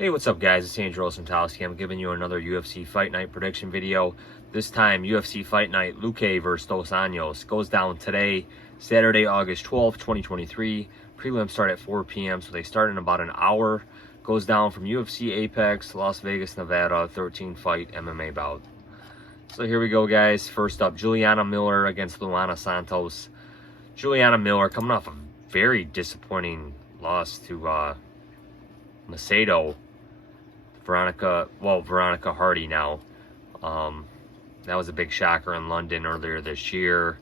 Hey, what's up guys, it's Anjos and I'm giving you another UFC Fight Night prediction video. This time, UFC Fight Night, Luque versus Dos Anjos. Goes down today, Saturday, August 12th, 2023. Prelims start at 4 p.m., so they start in about an hour. Goes down from UFC Apex, Las Vegas, Nevada, 13-fight MMA bout. So here we go, guys. First up, Juliana Miller against Luana Santos. Juliana Miller coming off a very disappointing loss to Macedo. Veronica Hardy now. That was a big shocker in London earlier this year.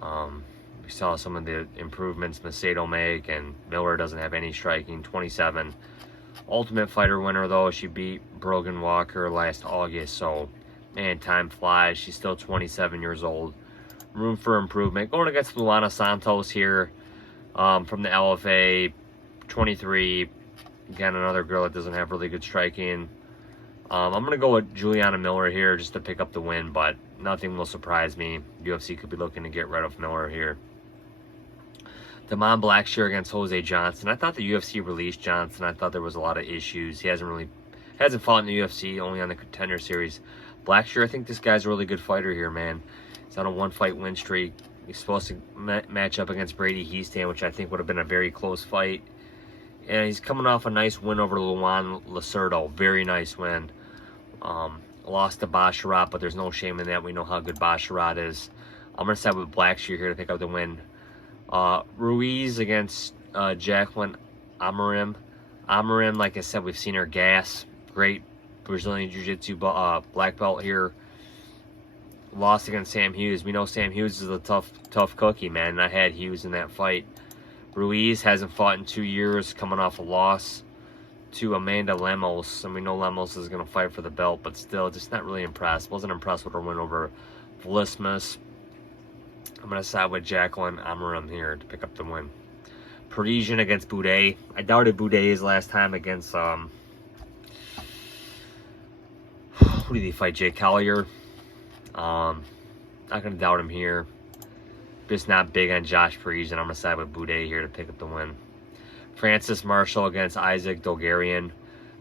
We saw some of the improvements Macedo make, and Miller doesn't have any striking. 27. Ultimate Fighter winner, though. She beat Brogan Walker last August, so, man, time flies. She's still 27 years old. Room for improvement. Going against Luana Santos here from the LFA, 23. Again, another girl that doesn't have really good striking. I'm going to go with Juliana Miller here just to pick up the win, but nothing will surprise me. UFC could be looking to get rid of Miller here. Blackshear against Jose Johnson. I thought the UFC released Johnson. I thought there was a lot of issues. He hasn't fought in the UFC, only on the Contender Series. Blackshear, I think this guy's a really good fighter here, man. He's on a one-fight win streak. He's supposed to match up against Brady Heastan, which I think would have been a very close fight. And he's coming off a nice win over Luan Lucindo. Very nice win. Lost to Basharat, but there's no shame in that. We know how good Basharat is. I'm going to side with Blackshear here to pick up the win. Ruiz against Jacqueline Amorim. Amorim, like I said, we've seen her gas. Great Brazilian Jiu-Jitsu black belt here. Lost against Sam Hughes. We know Sam Hughes is a tough cookie, man. And I had Hughes in that fight. Ruiz hasn't fought in 2 years, coming off a loss to Amanda Lemos. And we know Lemos is going to fight for the belt, but still, just not really impressed. Wasn't impressed with her win over Vlismas. I'm going to side with Jacqueline Amorim here to pick up the win. Parisian against Buday. I doubted Buday's last time against, who did he fight? Jay Collier. Not going to doubt him here. Just not big on Josh Parisian. I'm going to side with Buday here to pick up the win. Francis Marshall against Isaac Dogarian.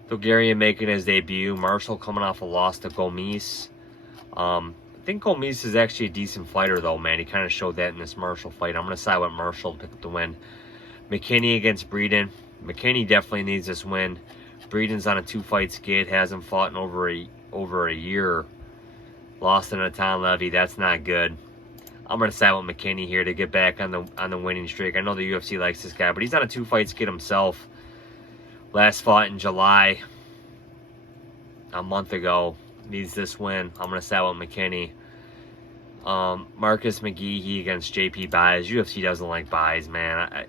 Dogarian making his debut. Marshall coming off a loss to Gomis. I think Gomis is actually a decent fighter, though, man. He kind of showed that in this Marshall fight. I'm going to side with Marshall to pick up the win. McKinney against Breeden. McKinney definitely needs this win. Breeden's on a 2-fight skid. Hasn't fought in over a year. Lost to Natan Levy. That's not good. I'm going to side with McKinney here to get back on the winning streak. I know the UFC likes this guy, but he's on a 2-fight skid himself. Last fought in July, a month ago. Needs this win. I'm going to side with McKinney. Marcus McGhee against JP Buys. UFC doesn't like Buys, man.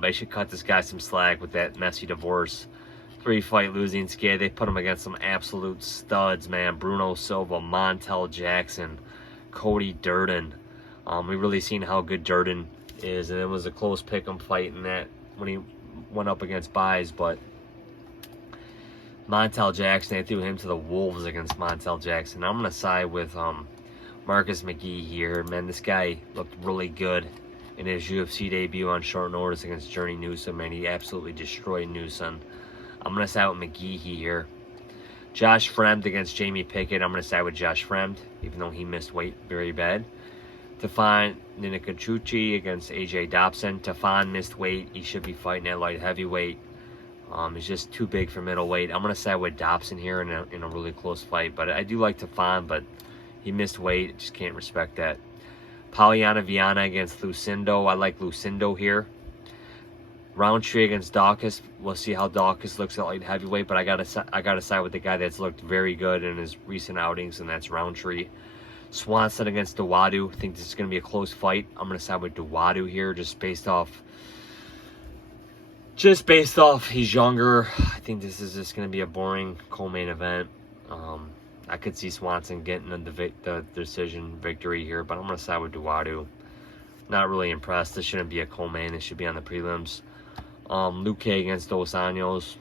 They should cut this guy some slack with that messy divorce. 3-fight losing skid. They put him against some absolute studs, man. Bruno Silva, Montel Jackson, Cody Durden. We've really seen how good Durden is, and it was a close pick'em fight in that when he went up against Buys, but Montel Jackson, they threw him to the wolves against Montel Jackson. I'm going to side with Marcus McGhee here. Man, this guy looked really good in his UFC debut on short notice against Journey Newsom, and he absolutely destroyed Newsom. I'm going to side with McGhee here. Josh Fremd against Jamie Pickett. I'm going to side with Josh Fremd, even though he missed weight very bad. Tefan Ninikachuchi against AJ Dobson. Tefan missed weight. He should be fighting at light heavyweight. He's just too big for middleweight. I'm going to side with Dobson here in a really close fight. But I do like Tefan, but he missed weight. Just can't respect that. Polyana Viana against Lucindo. I like Lucindo here. Rountree against Dawkins. We'll see how Dawkins looks at light heavyweight, but I gotta side with the guy that's looked very good in his recent outings, and that's Rountree. Swanson against Dawodu. I think this is going to be a close fight. I'm going to side with Dawodu here just based off he's younger. I think this is just going to be a boring co-main event. I could see Swanson getting the decision victory here, but I'm going to side with Dawodu. Not really impressed. This shouldn't be a co-main. This should be on the prelims. Luque against Dos Anjos.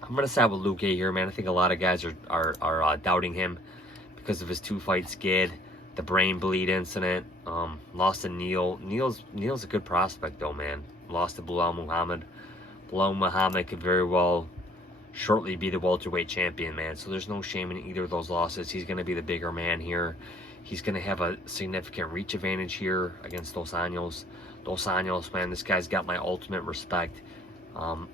I'm going to side with Luque here, man. I think a lot of guys are doubting him because of his 2-fight skid, the brain bleed incident. Lost to Neil. Neil's a good prospect, though, man. Lost to Bilal Muhammad. Bilal Muhammad could very well shortly be the welterweight champion, man. So there's no shame in either of those losses. He's going to be the bigger man here. He's going to have a significant reach advantage here against Dos Anjos. Dos Anjos, man, this guy's got my ultimate respect.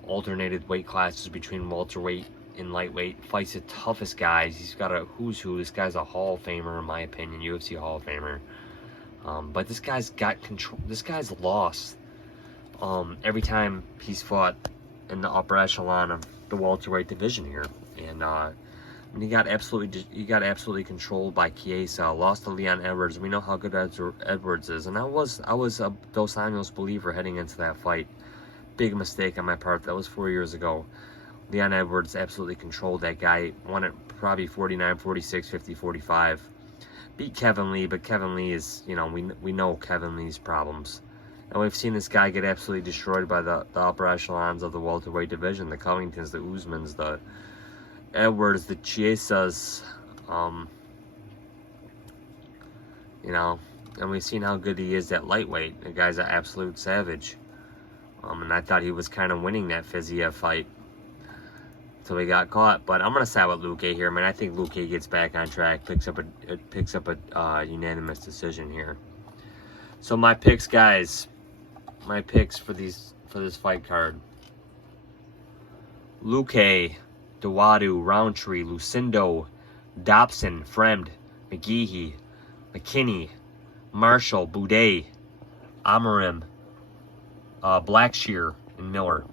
Alternated weight classes between welterweight and lightweight. Fights the toughest guys. He's got a who's who. This guy's a Hall of Famer, in my opinion. UFC Hall of Famer. But this guy's got control. This guy's lost every time he's fought in the upper echelon of the welterweight division here. And he got absolutely controlled by Chiesa. Lost to Leon Edwards. We know how good Edwards is, and I was a Dos Anjos believer heading into that fight. Big mistake on my part. That was 4 years ago. Leon Edwards absolutely controlled that guy. Won it probably 49, 46, 50, 45. Beat Kevin Lee, but Kevin Lee is, you know, we know Kevin Lee's problems. And we've seen this guy get absolutely destroyed by the upper echelons of the welterweight division. The Covingtons, the Usmans, the Edwards, the Chiesas. You know, and we've seen how good he is at lightweight. The guy's an absolute savage. And I thought he was kind of winning that Fiziev fight until he got caught. But I'm gonna side with Luque here, man. I think Luque gets back on track, picks up a unanimous decision here. So my picks, guys. My picks for this fight card: Luque, Dawodu, Rountree, Lucindo, Dobson, Fremd, McGhee, McKinney, Marshall, Buday, Amorim, Blackshear, and Miller.